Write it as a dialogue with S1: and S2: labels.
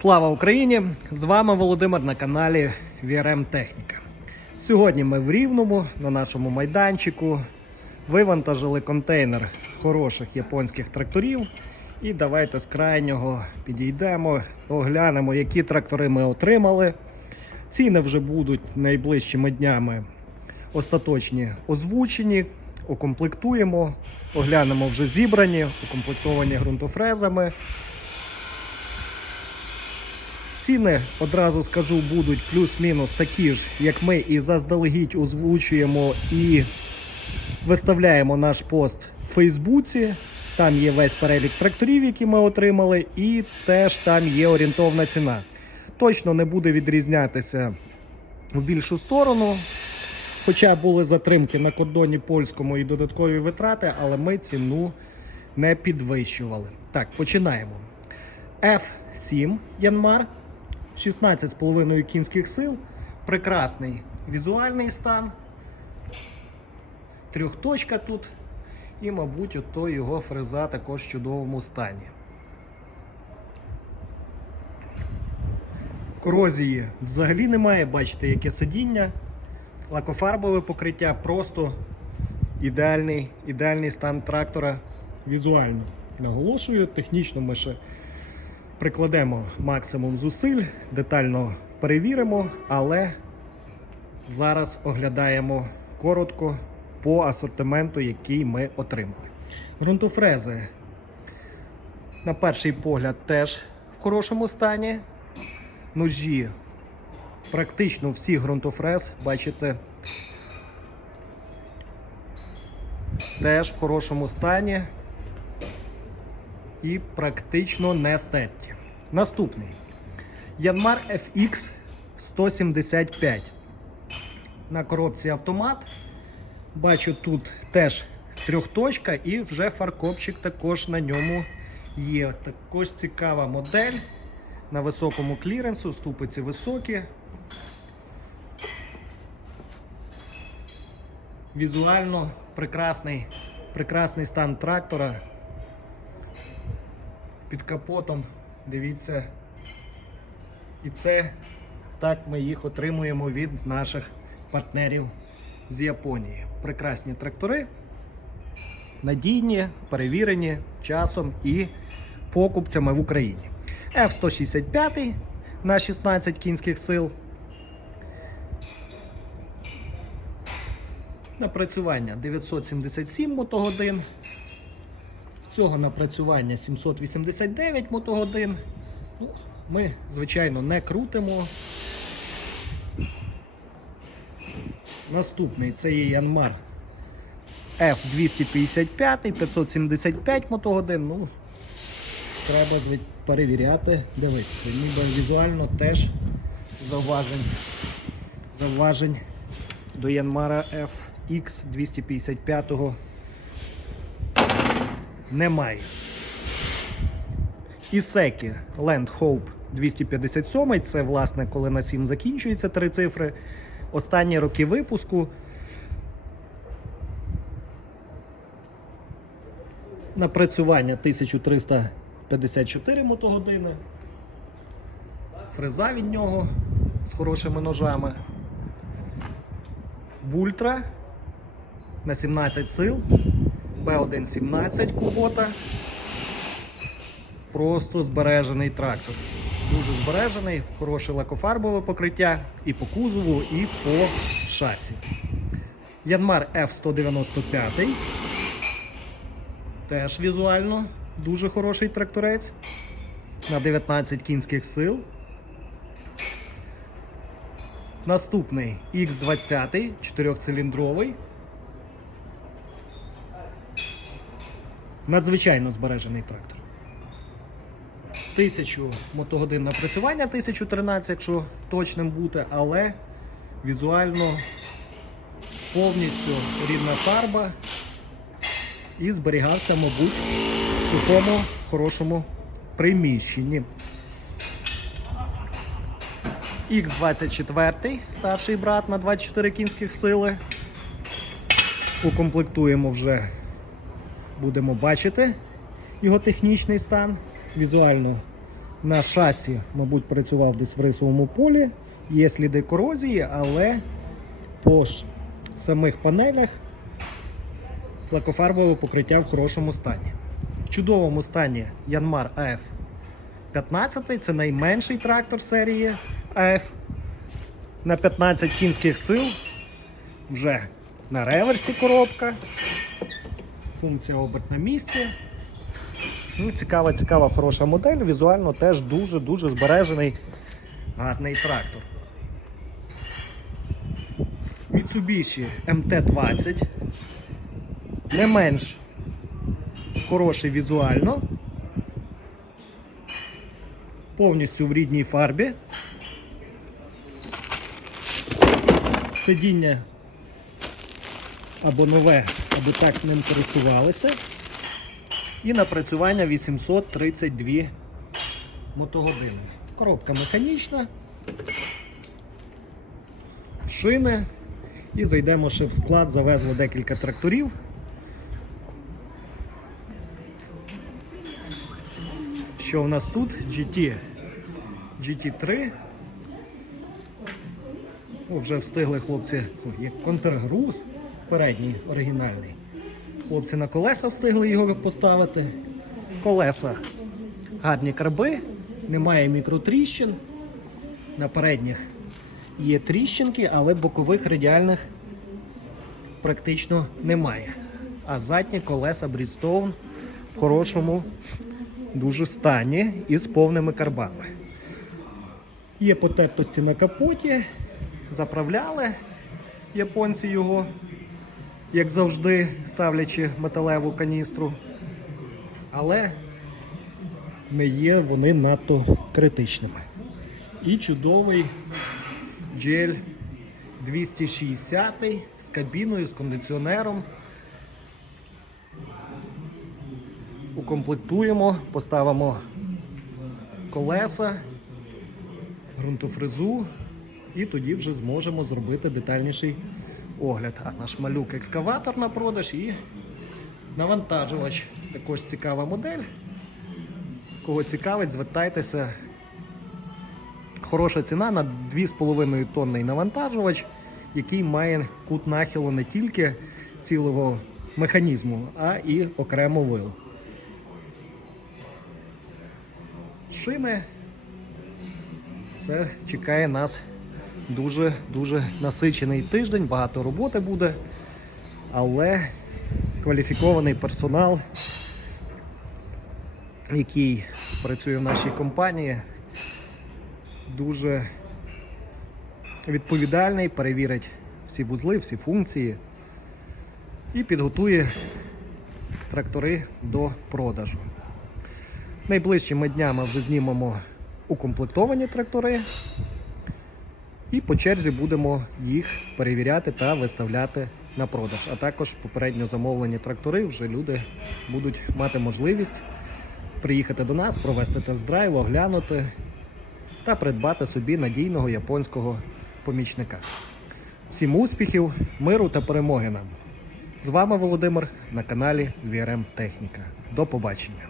S1: Слава Україні! З вами Володимир на каналі VRM Техніка. Сьогодні ми в Рівному на нашому майданчику вивантажили контейнер хороших японських тракторів. І давайте з крайнього підійдемо, оглянемо, які трактори ми отримали. Ціни вже будуть найближчими днями остаточні озвучені, укомплектуємо, оглянемо вже зібрані, укомплектовані ґрунтофрезами. Ціни, одразу скажу, будуть плюс-мінус такі ж, як ми і заздалегідь озвучуємо і виставляємо наш пост в Фейсбуці. Там є весь перелік тракторів, які ми отримали, і теж там є орієнтовна ціна. Точно не буде відрізнятися в більшу сторону. Хоча були затримки на кордоні польському і додаткові витрати, але ми ціну не підвищували. Так, починаємо. F7 Янмар, 16,5 кінських сил, прекрасний візуальний стан, трьохточка тут, і, мабуть, ото його фреза також в чудовому стані. Корозії взагалі немає, бачите, яке сидіння, лакофарбове покриття, просто ідеальний, ідеальний стан трактора візуально. Наголошую, технічно ми ще прикладемо максимум зусиль, детально перевіримо, але зараз оглядаємо коротко по асортименту, який ми отримали. Ґрунтофрези, на перший погляд, теж в хорошому стані. Ножі практично всі ґрунтофрез, бачите, теж в хорошому стані і практично не стерті. Наступний Янмар FX 175. На коробці автомат. Бачу, тут теж трьохточка і вже фаркопчик також на ньому є. Також цікава модель. На високому кліренсу, ступиці високі. Візуально прекрасний, прекрасний стан трактора. Під капотом, дивіться. І це так ми їх отримуємо від наших партнерів з Японії. Прекрасні трактори, надійні, перевірені часом і покупцями в Україні. F-165 на 16 кінських сил. Напрацювання 977 мотогодин. Цього напрацювання 789 мотогодин. Ну, Ми, звичайно, не крутимо. Наступний це є Янмар F255, 575 мотогодин. Ну, треба перевіряти, дивитися. Ніби візуально теж зауважень, зауважень до Янмара FX 255 немає. Ісекі Land Hope 257 це, власне, коли на 7 закінчуються три цифри. Останні роки випуску. Напрацювання 1354 мотогодини. Фреза від нього з хорошими ножами. Бультра на 17 сил. Б117 кубота. Просто збережений трактор. Дуже збережений, хороше лакофарбове покриття і по кузову, і по шасі. Янмар F195. Теж візуально дуже хороший тракторець. На 19 кінських сил. Наступний X20 4-циліндровий. Надзвичайно збережений трактор. Тисячу мотогодин напрацювання, 1013, якщо точним бути, але візуально повністю рідна фарба і зберігався, мабуть, в сухому, хорошому приміщенні. Х24, старший брат на 24 кінських сили. Укомплектуємо вже, будемо бачити його технічний стан. Візуально На шасі, мабуть, працював десь в рисовому полі. Є сліди корозії, але по самих панелях лакофарбове покриття в хорошому стані. В чудовому стані Янмар АФ 15 це найменший трактор серії АФ на 15 кінських сил. Вже на реверсі коробка. Функція оберт на місці. Ну, цікава, цікава, хороша модель. Візуально теж дуже-дуже збережений гарний трактор. Mitsubishi MT-20. Не менш хороший візуально. Повністю в рідній фарбі. Сидіння або нове, аби так ним користувалися. І напрацювання 832 мотогодини. Коробка механічна, шини. І зайдемо ще в склад, завезли декілька тракторів. Що в нас тут? GT GT3. О, вже встигли хлопці. Є контргруз передній оригінальний. Хлопці на колеса встигли його поставити. Колеса гарні карби, немає мікротріщин. На передніх є тріщинки, але бокових радіальних практично немає. А задні колеса Bridgestone в хорошому дуже стані і з повними карбами. Є потертості на капоті, заправляли японці його, як завжди, ставлячи металеву каністру. Але не є вони надто критичними. І чудовий джель 260 з кабіною, з кондиціонером. Укомплектуємо, поставимо колеса, ґрунтофрезу і тоді вже зможемо зробити детальніший огляд. А наш малюк екскаватор на продаж і навантажувач. Також цікава модель. Кого цікавить, звертайтеся. Хороша ціна на 2,5 тонний навантажувач, який має кут нахилу не тільки цілого механізму, а і окремо вил. Шини. Це чекає нас дуже-дуже насичений тиждень, багато роботи буде, але кваліфікований персонал, який працює в нашій компанії, дуже відповідальний, перевірить всі вузли, всі функції і підготує трактори до продажу. Найближчими днями вже знімемо укомплектовані трактори. І по черзі будемо їх перевіряти та виставляти на продаж. А також попередньо замовлені трактори вже люди будуть мати можливість приїхати до нас, провести тест-драйв, оглянути та придбати собі надійного японського помічника. Всім успіхів, миру та перемоги нам! З вами Володимир на каналі VRM Техніка. До побачення!